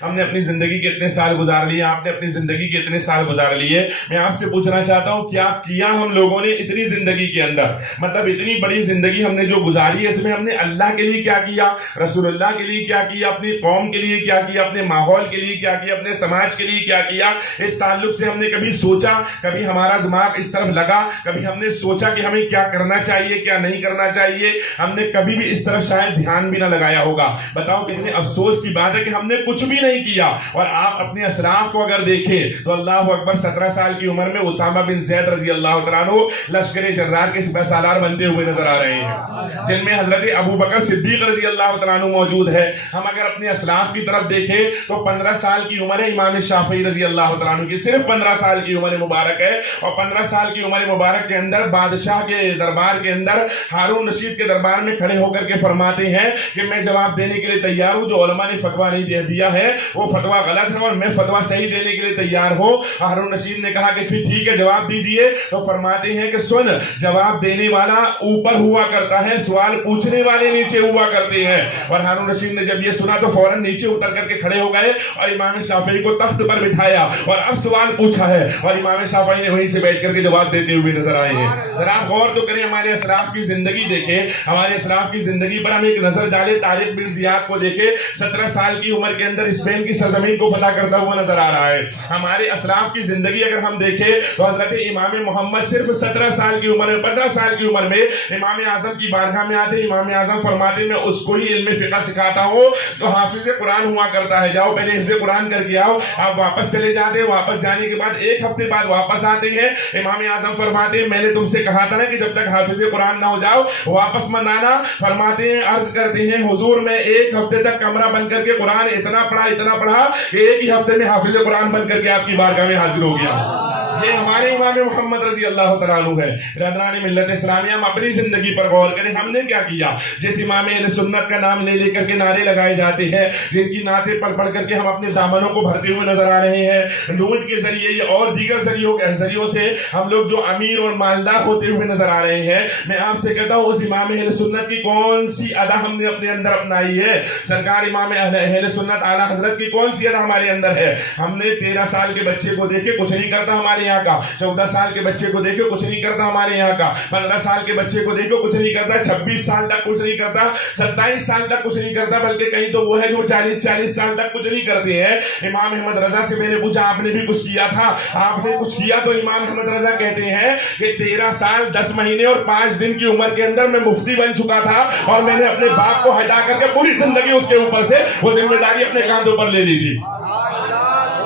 ہم نے اپنی زندگی کے اتنے سال گزار لیے، آپ نے اپنی زندگی کے اتنے سال گزار لیے، میں آپ سے پوچھنا چاہتا ہوں کیا کیا ہم لوگوں نے اتنی زندگی کے اندر، مطلب اتنی بڑی زندگی ہم نے جو گزاری ہے، اس میں ہم نے اللہ کے لیے کیا کیا، رسول اللہ کے لیے کیا کیا، اپنی قوم کے لیے کیا کیا، اپنے ماحول کے لیے کیا کیا، اپنے سماج کے لیے کیا کیا؟ اس تعلق سے ہم نے کبھی سوچا، کبھی ہمارا دماغ اس طرف لگا، کبھی ہم نے سوچا کہ ہمیں کیا کرنا چاہیے کیا نہیں کرنا چاہیے؟ ہم نے کبھی بھی اس طرف شاید دھیان بھی نہ لگایا ہوگا۔ بتاؤ کتنے افسوس کی بات ہے کہ ہم نے کچھ بھی نہیں کیا۔ اور آپ اپنے اسلاف کو اگر دیکھیں تو اللہ اکبر، 17 سال کی عمر میں اسامہ بن زید رضی اللہ تعالیٰ عنہ لشکر جرار کے سپہ سالار بنتے ہوئے نظر آ رہے ہیں، جن میں حضرت ابو بکر صدیق رضی اللہ تعالیٰ عنہ موجود ہے۔ ہم اگر اپنے اسلاف کی طرف دیکھیں تو 15 سال کی عمر ہے امام شافعی رضی اللہ تعالیٰ عنہ کی، صرف 15 سال کی عمر مبارک ہے، اور 15 سال کی عمر مبارک کے اندر بادشاہ کے دربار کے اندر ہارون رشید کے دربار میں کھڑے ہو کر کے فرماتے ہیں کہ میں جواب دینے کے لیے تیار ہوں، جو علماء نے فتویٰ نہیں دیا ہے وہ فتویٰ غلط ہے اور میں فتویٰ صحیح دینے کے لیے تیار ہوں۔ ہارون رشید نے کہا کہ پھر ٹھیک ہے جواب دیجئے، تو فرماتے ہیں کہ سن، جواب دینے والا اوپر ہوا کرتا ہے، سوال پوچھنے والے نیچے ہوا کرتے ہیں۔ اور ہارون رشید نے جب یہ سنا تو فوراً نیچے اتر کر کے کھڑے ہو گئے اور امام شافعی کو تخت پر بٹھایا اور اب سوال پوچھا ہے، اور امام شافعی نے وہیں سے بیٹھ کر کے جواب دیتے ہوئے نظر آئے ہیں۔ ذرا غور تو کریں، ہمارے اسلاف کی زندگی دیکھیں، ہمارے اسلاف کی زندگی پر ہم ایک نظر ڈالیں۔ طارق بن زیاد کو دیکھیں، 17 سال کی عمر کے اندر اسپین کی سرزمین کو فتح کرتا ہوا نظر آ رہا ہے۔ ہمارے اسلاف کی زندگی اگر ہم دیکھیں تو حضرت امام محمد صرف 17 سال کی عمر میں، 15 سال کی عمر میں امام اعظم کی بارگاہ میں آتے، امام اعظم فرماتے میں اس کو ہی علم فقہ سکھاتا ہوں تو حافظ قرآن ہوا کرتا ہے، جاؤ پہلے حفظ قرآن کر کے آؤ۔ آپ واپس چلے جاتے ہیں، واپس جانے کے بعد ایک ہفتے بعد واپس آتے ہیں، امام اعظم فرماتے ہیں میں نے تم سے کہا تھا نا کہ جب تک حافظ قرآن نہ ہو جاؤ واپس مت آنا۔ فرماتے ہیں، عرض کرتے ہیں حضور میں ایک ہفتے تک کمرہ بن کر کے قرآن اتنا پڑھا کہ ایک ہی ہفتے میں حافظ قرآن بن کر کے آپ کی بارگاہ میں حاضر ہو گیا۔ یہ ہمارے امام محمد رضی اللہ تعالیٰ عنہ ہے۔ برادران ملت اسلامیہ، ہم اپنی زندگی پر غور کریں، ہم نے کیا کیا؟ جس امام اہل سنت کا نام لے لے کر کے نعرے لگائے جاتے ہیں، جن کی نعتیں پڑھ پڑھ کر کے ہم اپنے دامنوں کو بھرتے ہوئے نظر آ رہے ہیں، نوٹ کے ذریعے یا اور دیگر ذریعوں سے ہم لوگ جو امیر اور مالدار ہوتے ہوئے نظر آ رہے ہیں، میں آپ سے کہتا ہوں اس امام اہل سنت کی کون سی ادا ہم نے اپنے اندر اپنائی ہے؟ سرکار امام اہل سنت اعلیٰ حضرت کی کون سی ادا ہمارے اندر ہے؟ ہم نے 13 سال کے بچے کو دیکھے کچھ نہیں کرتا ہمارے یہاں کا، 14 سال کے بچے کو دیکھو کچھ نہیں کرتا ہمارے یہاں کا، 15 سال کے بچے کو دیکھو کچھ نہیں کرتا، 26 سال تک کچھ نہیں کرتا، 27 سال تک کچھ نہیں کرتا، بلکہ کہیں تو وہ ہے جو 40 سال تک کچھ نہیں کرتے ہیں۔ امام احمد رضا سے میں نے پوچھا آپ نے بھی کچھ کیا تھا؟ آپ نے کچھ کیا؟ تو امام احمد رضا کہتے ہیں کہ 13 سال 10 مہینے اور 5 دن کی عمر کے اندر میں مفتی بن چکا تھا، اور میں نے اپنے باپ کو ہٹا کر کے پوری زندگی اس کے اوپر سے وہ ذمہ داری اپنے کاندھوں پر لے لی تھی۔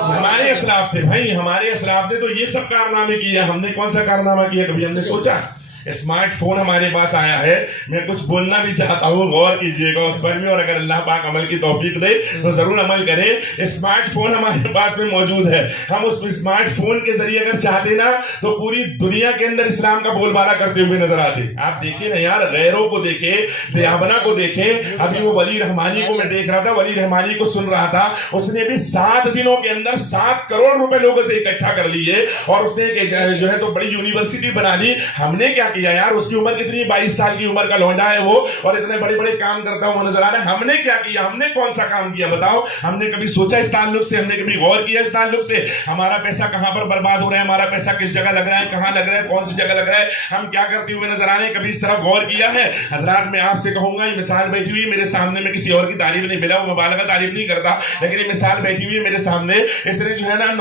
ہمارے اسلاف تھے بھائی، ہمارے اسلاف نے تو یہ سب کارنامے کیے، ہم نے کون سا کارنامہ کیا؟ کبھی ہم نے سوچا؟ اسمارٹ فون ہمارے پاس آیا ہے، میں کچھ بولنا بھی چاہتا ہوں، غور کیجئے گا اس پر میں، اور اگر اللہ پاک عمل کی توفیق دے تو ضرور عمل کریں۔ اسمارٹ فون ہمارے پاس میں موجود ہے، ہم اس اسمارٹ فون کے ذریعے اگر چاہتے نا تو پوری دنیا کے اندر اسلام کا بول بالا کرتے ہوئے نظر آتے۔ آپ دیکھیں نا یار، غیروں کو دیکھیں، دیابنا کو دیکھیں، ابھی وہ ولی رحمانی کو میں دیکھ رہا تھا، ولی رحمانی کو سن رہا تھا، اس نے بھی 7 دنوں کے اندر 7 کروڑ روپے لوگوں سے اکٹھا کر لیے، اور اس نے جو ہے تو بڑی یونیورسٹی بنا لی۔ ہم نے کیا کیا یار؟ اس کی عمر کتنی؟ 22 سال کی عمر کا لونڈا ہے وہ، اور اتنے بڑے بڑے کام کرتا ہوا نظر آ رہا ہے۔ ہم نے کیا کیا؟ ہم نے کون سا کام کیا بتاؤ؟ ہم نے کبھی سوچا اس تعلق سے؟ ہم نے کبھی غور کیا اس تعلق سے؟ ہمارا پیسہ کہاں پر برباد ہو رہا ہے؟ ہمارا پیسہ کس جگہ لگ رہا ہے؟ کہاں لگ رہا ہے؟ کون سی جگہ لگ رہا ہے؟ ہم کیا کرتے ہوئے نظر آ رہے ہیں؟ کبھی اس طرف غور کیا ہے؟ حضرات میں آپ سے کہوں گا، یہ مثال بیٹھی ہوئی میرے سامنے، میں کسی اور کی تعریف نہیں، بلا وہ مبالغہ تعریف نہیں کرتا، لیکن یہ مثال بیٹھی ہوئی میرے سامنے، اس نے جو ہے نا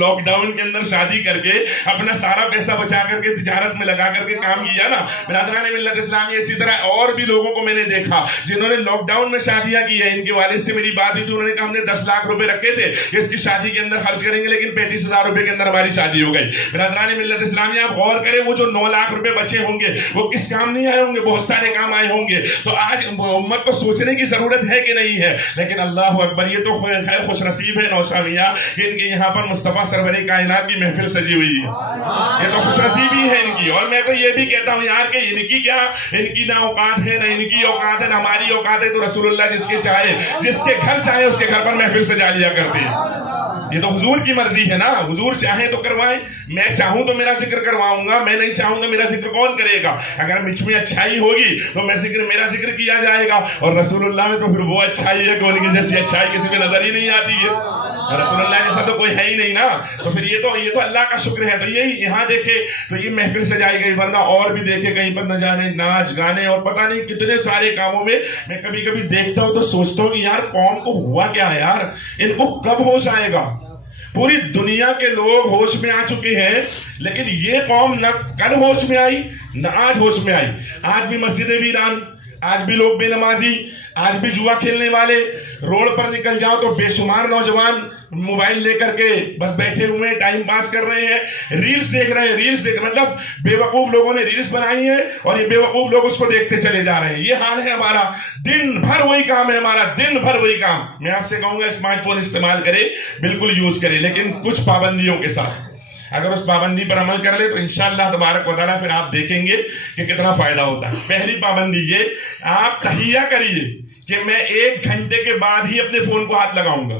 لاک ڈاؤن کے اندر شادی کر کے اپنا سارا پیسہ بچا کر کے تجارت میں لگا کر کے کام کیا نا۔ برادران ملت اسلامی، اسی طرح اور بھی لوگوں کو میں نے دیکھا جنہوں نے لاک ڈاؤن میں شادیاں کی ہیں۔ ان کے والد سے میری بات ہوئی تھی، انہوں نے کہا ہم نے 10 لاکھ روپے رکھے تھے کہ اس کی شادی کے اندر خرچ کریں گے، لیکن 35,000 روپے کے اندر ہماری شادی ہو گئی۔ برادران ملت اسلامی، آپ غور کریں، وہ جو 9 لاکھ روپے بچے ہوں گے وہ کس کام نہیں آئے ہوں گے؟ بہت سارے کام آئے ہوں گے۔ تو آج امت کو سوچنے کی ضرورت ہے کہ نہیں ہے؟ لیکن اللہ اکبر، یہ تو خیر خوش نصیب ہے نوشا میاں کہ ان کے یہاں پر مصطفیٰ سرور کائنات کی محفل سجی ہوئی ہے، یہ تو خوش نصیبی ہے ان کی۔ اور میں تو یہ بھی کہتا ہوں یار کہ ان کی کیا، ان کی نہ اوقات ہے نہ ان کی اوقات ہے نہ ہماری اوقات ہے، تو رسول اللہ جس کے چاہے، جس کے گھر چاہے اس کے گھر پر محفل سجا لیا کرتے ہیں۔ یہ تو حضور کی مرضی ہے نا، حضور چاہیں تو کروائیں، میں چاہوں تو میرا ذکر کرواؤں گا، میں نہیں چاہوں تو میرا ذکر کون کرے گا؟ اگر مجھ میں اچھائی ہوگی تو میرا ذکر کیا جائے گا، اور رسول اللہ میں تو پھر وہ اچھائی ہے کہ ان کی جیسی اچھائی کسی میں نظر ہی نہیں آتی ہے، رسول اللہ جیسا تو کوئی ہے ہی نہیں نا، تو پھر یہ تو اللہ کا شکر ہے۔ تو یہی یہاں دیکھے تو یہ محفل سجائی گئی، ورنہ اور بھی دیکھے کہیں پر نہ جانے ناچ گانے اور پتہ نہیں کتنے سارے کاموں میں میں کبھی کبھی دیکھتا ہوں تو سوچتا ہوں کہ یار قوم کو ہوا کیا ہے یار، ان کو کب ہوش آئے گا؟ پوری دنیا کے لوگ ہوش میں آ چکے ہیں، لیکن یہ قوم نہ کل ہوش میں آئی نہ آج ہوش میں آئی۔ آج بھی مسجدیں ویران، آج بھی لوگ بے نمازی، آج بھی جوا کھیلنے والے، روڈ پر نکل جاؤ تو بے شمار نوجوان موبائل لے کر کے بس بیٹھے ہوئے ٹائم پاس کر رہے ہیں، ریلز دیکھ رہے ہیں، ریلز دیکھ، مطلب بے وقوف لوگوں نے ریلز بنائی ہیں اور یہ بے وقوف لوگ اس کو دیکھتے چلے جا رہے ہیں۔ یہ حال ہے ہمارا، دن بھر وہی کام ہے ہمارا، دن بھر وہی کام۔ میں آپ سے کہوں گا اسمارٹ فون استعمال کرے، بالکل یوز کرے، لیکن کچھ پابندیوں کے ساتھ۔ اگر اس پابندی پر عمل کر لے تو انشاءاللہ تبارک و تعالیٰ پھر آپ دیکھیں گے کہ کتنا فائدہ ہوتا ہے۔ پہلی پابندی یہ، آپ تحیہ کریے کہ میں 1 گھنٹے کے بعد ہی اپنے فون کو ہاتھ لگاؤں گا۔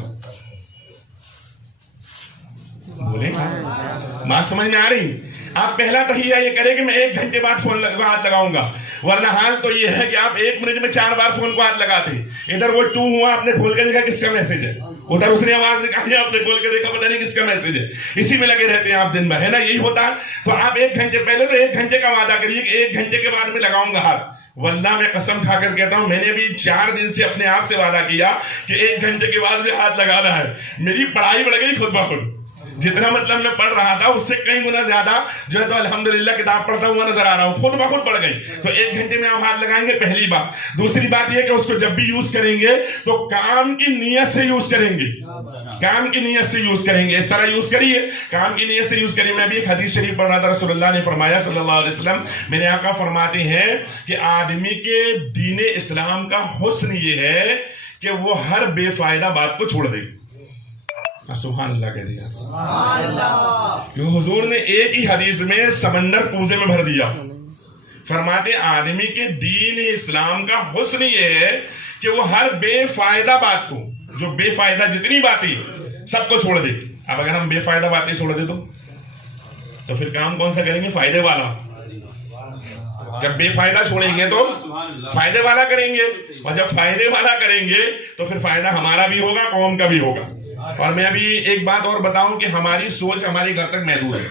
بولیں بات سمجھ میں آ رہی؟ آپ پہلا تحیہ یہ کریں کہ میں 1 گھنٹے بعد فون کو ہاتھ لگاؤں گا، ورنہ حال تو یہ ہے کہ آپ 1 منٹ میں 4 بار فون کو ہاتھ لگاتے ہیں۔ ادھر وہ ٹو ہوا، آپ نے کھول کے دیکھا کس کا میسج ہے، ادھر اس نے آواز نکالی، آپ نے کھول کے دیکھا پتہ نہیں کس کا میسج ہے، اسی میں لگے رہتے ہیں آپ دن بھر، ہے نا؟ یہی ہوتا ہے۔ تو آپ 1 گھنٹے پہلے تو 1 گھنٹے کا وعدہ کریے کہ 1 گھنٹے کے بعد میں لگاؤں گا ہاتھ۔ واللہ میں قسم کھا کر کہتا ہوں، میں نے بھی 4 دن سے اپنے آپ سے وعدہ کیا کہ 1 گھنٹے کے بعد میں ہاتھ لگانا ہے۔ میری پڑھائی بڑھ گئی خود بخود، جتنا مطلب میں پڑھ رہا تھا اس سے کئی گنا زیادہ جو ہے تو الحمدللہ کتاب پڑھتا ہوا نظر آ رہا ہوں، خود بخود پڑھ گئی۔ تو 1 گھنٹے میں آپ ہاتھ لگائیں گے، پہلی بات۔ دوسری بات یہ کہ اس کو جب بھی یوز کریں گے تو کام کی نیت سے یوز کریں گے، کام کی نیت سے یوز کریں گے، اس طرح یوز کریے، کام کی نیت سے یوز کریے۔ میں بھی ایک حدیث شریف پڑھ رہا تھا، رسول اللہ نے فرمایا صلی اللہ علیہ وسلم، میرے آقا فرماتے ہیں کہ آدمی کے دین اسلام کا حسن یہ ہے کہ وہ ہر بے فائدہ بات کو چھوڑ دے۔ سبحان اللہ کہہ دیا، سبحان اللہ، کیونکہ حضور نے ایک ہی حدیث میں سمندر کوزے میں بھر دیا۔ فرماتے آدمی کے دین اسلام کا حسن یہ ہے کہ وہ ہر بے فائدہ بات کو، جو بے فائدہ جتنی باتیں سب کو چھوڑ دے۔ اب اگر ہم بے فائدہ باتیں چھوڑ دے تو پھر کام کون سا کریں گے؟ فائدے والا۔ جب بے فائدہ چھوڑیں گے تو فائدے والا کریں گے، اور جب فائدے والا کریں گے تو پھر فائدہ ہمارا بھی ہوگا، قوم کا بھی ہوگا۔ اور میں ابھی ایک بات اور بتاؤں کہ ہماری سوچ ہمارے گھر تک محدود ہے،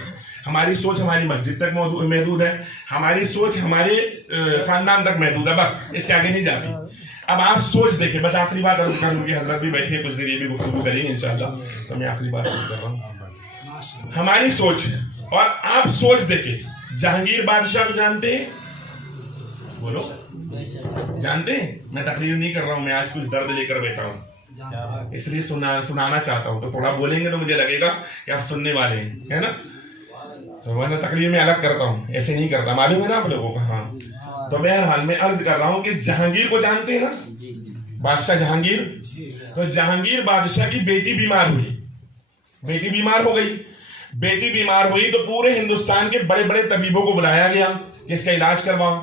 ہماری سوچ ہماری مسجد تک محدود ہے، ہماری سوچ ہمارے خاندان تک محدود ہے، بس اس کے آگے نہیں جاتی۔ اب آپ سوچ دیکھیں، بس آخری بات عرض کروں کہ حضرت بھی بیٹھے کچھ دیر یہ بھی گفتگو کریں گے انشاءاللہ، تو میں آخری بات عرض کر رہا ہوں۔ ہماری سوچ اور آپ سوچ دیکھیں، جہانگیر بادشاہ کو جانتے ہیں؟ بولو جانتے ہیں؟ میں تقریر نہیں کر رہا ہوں، میں آج کچھ درد لے کر بیٹھا ہوں، اس لیے سنانا چاہتا ہوں، تو تھوڑا بولیں گے تو مجھے لگے گا کہ آپ سننے والے ہیں، ہے نا؟ تو میں تقریر میں الگ کرتا ہوں، ایسے نہیں کرتا، معلوم ہے نا آپ لوگوں کو؟ ہاں، تو بہرحال میں عرض کر رہا ہوں کہ جہانگیر کو جانتے ہیں نا، بادشاہ جہانگیر؟ تو جہانگیر بادشاہ کی بیٹی بیمار ہوئی، بیٹی بیمار ہو گئی، بیٹی بیمار ہوئی تو پورے ہندوستان کے بڑے بڑے طبیبوں کو بلایا گیا کہ اس کا علاج کرواؤ۔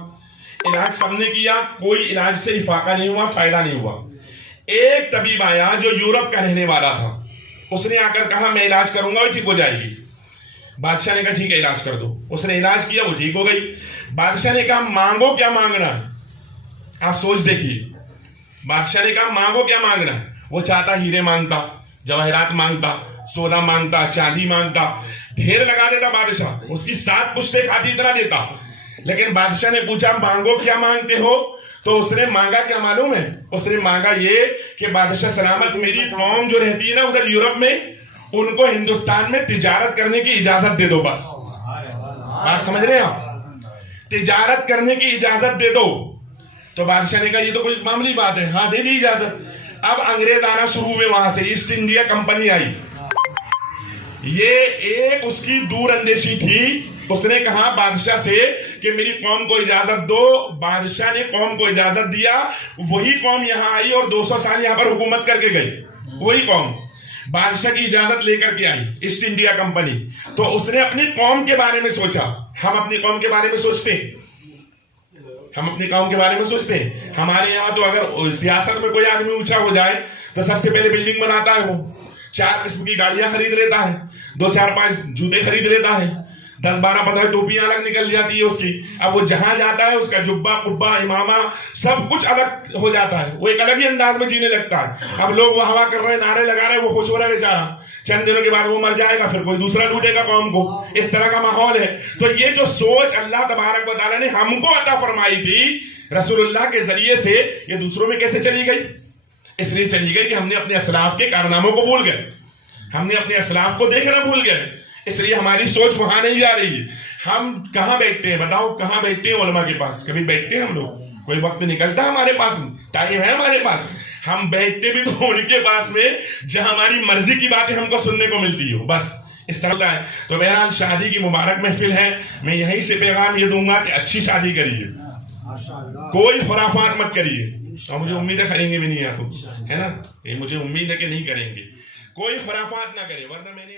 علاج سب نے کیا، کوئی علاج سے افاقہ نہیں ہوا، فائدہ نہیں ہوا۔ ایک طبیب آیا جو یورپ کا رہنے والا تھا، اس نے آ کر کہا میں علاج کروں گا اور ٹھیک ہو جائے گی۔ بادشاہ نے کہا ٹھیک ہے علاج کر دو، اس نے علاج کیا، وہ ٹھیک ہو گئی۔ بادشاہ نے کہا مانگو کیا مانگنا ہے، آپ سوچ دیکھیے، بادشاہ نے کہا مانگو کیا مانگنا ہے۔ وہ چاہتا ہیرے مانگتا، جواہرات مانگتا، سونا مانگتا، چاندی مانگتا، ڈھیر لگا دیتا بادشاہ، اس کی 7 پشتے کھاتی اتنا دیتا۔ لیکن بادشاہ نے پوچھا مانگو کیا مانگتے ہو، تو اس نے مانگا کیا معلوم ہے؟ اس نے مانگا یہ کہ بادشاہ سلامت میری قوم جو رہتی ہے نا ادھر یورپ میں، ان کو ہندوستان میں تجارت کرنے کی اجازت دے دو، بس بات سمجھ رہے ہیں آپ؟ تجارت کرنے کی اجازت دے دو۔ تو بادشاہ نے کہا یہ تو کوئی معمولی بات ہے، ہاں دے دی اجازت۔ اب انگریز آنا شروع ہوئے، وہاں سے ایسٹ انڈیا کمپنی آئی، یہ ایک اس کی دور اندیشی تھی۔ اس نے کہا بادشاہ سے کہ میری قوم کو اجازت دو، بادشاہ نے قوم کو اجازت دیا، وہی قوم یہاں آئی اور 200 سال یہاں پر حکومت کر کے گئی، وہی قوم بادشاہ کی اجازت لے کر کے آئی، ایسٹ انڈیا کمپنی۔ تو اس نے اپنی قوم کے بارے میں سوچا ہم اپنی قوم کے بارے میں سوچتے ہیں؟ ہم اپنی قوم کے بارے میں سوچتے ہیں؟ ہمارے یہاں تو اگر سیاست میں کوئی آدمی اونچا ہو جائے تو سب سے پہلے بلڈنگ بناتا ہے، وہ 4 قسم کی گاڑیاں خرید لیتا ہے، 2-4-5 جوتے خرید لیتا ہے، 10-12-15 ٹوپیاں الگ نکل جاتی ہے اس کی. اب وہ جہاں جاتا ہے اس کا جبہ قبہ امامہ سب کچھ الگ ہو جاتا ہے، وہ ایک الگ ہی انداز میں جینے لگتا ہے. اب لوگ وہ ہوا کر رہے ہیں، نعرے لگا رہے ہیں، وہ خوش ہو رہا ہے بیچارہ. چند دنوں کے بعد وہ مر جائے گا، پھر کوئی دوسرا لوٹے گا قوم کو. اس طرح کا ماحول ہے. تو یہ جو سوچ اللہ تبارک و تعالیٰ نے ہم کو عطا فرمائی تھی رسول اللہ کے ذریعے سے، یہ دوسروں میں کیسے چلی گئی؟ اس لیے چلی گئی کہ ہم نے اپنے اسلاف کے کارناموں کو بھول گئے، ہم نے اپنے اسلاف کو دیکھنا بھول گئے. اس لیے ہماری سوچ وہاں نہیں جا رہی ہے. ہم کہاں بیٹھتے ہیں بتاؤ؟ کہاں بیٹھتے ہیں علماء کے پاس؟ کبھی بیٹھتے ہیں ہم لوگ؟ کوئی وقت نکلتا ہے ہمارے پاس؟ ٹائم ہے ہمارے پاس؟ ہم بیٹھتے بھی تو ان کے پاس میں جہاں ہماری مرضی کی باتیں ہم کو سننے کو ملتی ہو، بس اس طرح کا ہے. تو بہرحال شادی کی مبارک محفل ہے. میں یہیں سے پیغام یہ دوں گا کہ اچھی شادی کریے، کوئی خرافات مت کریے. اور مجھے امید ہے کریں گے بھی نہیں، آپ ہے نا، یہ مجھے امید ہے کہ نہیں کریں گے. کوئی خرافات نہ کرے، ورنہ میں نے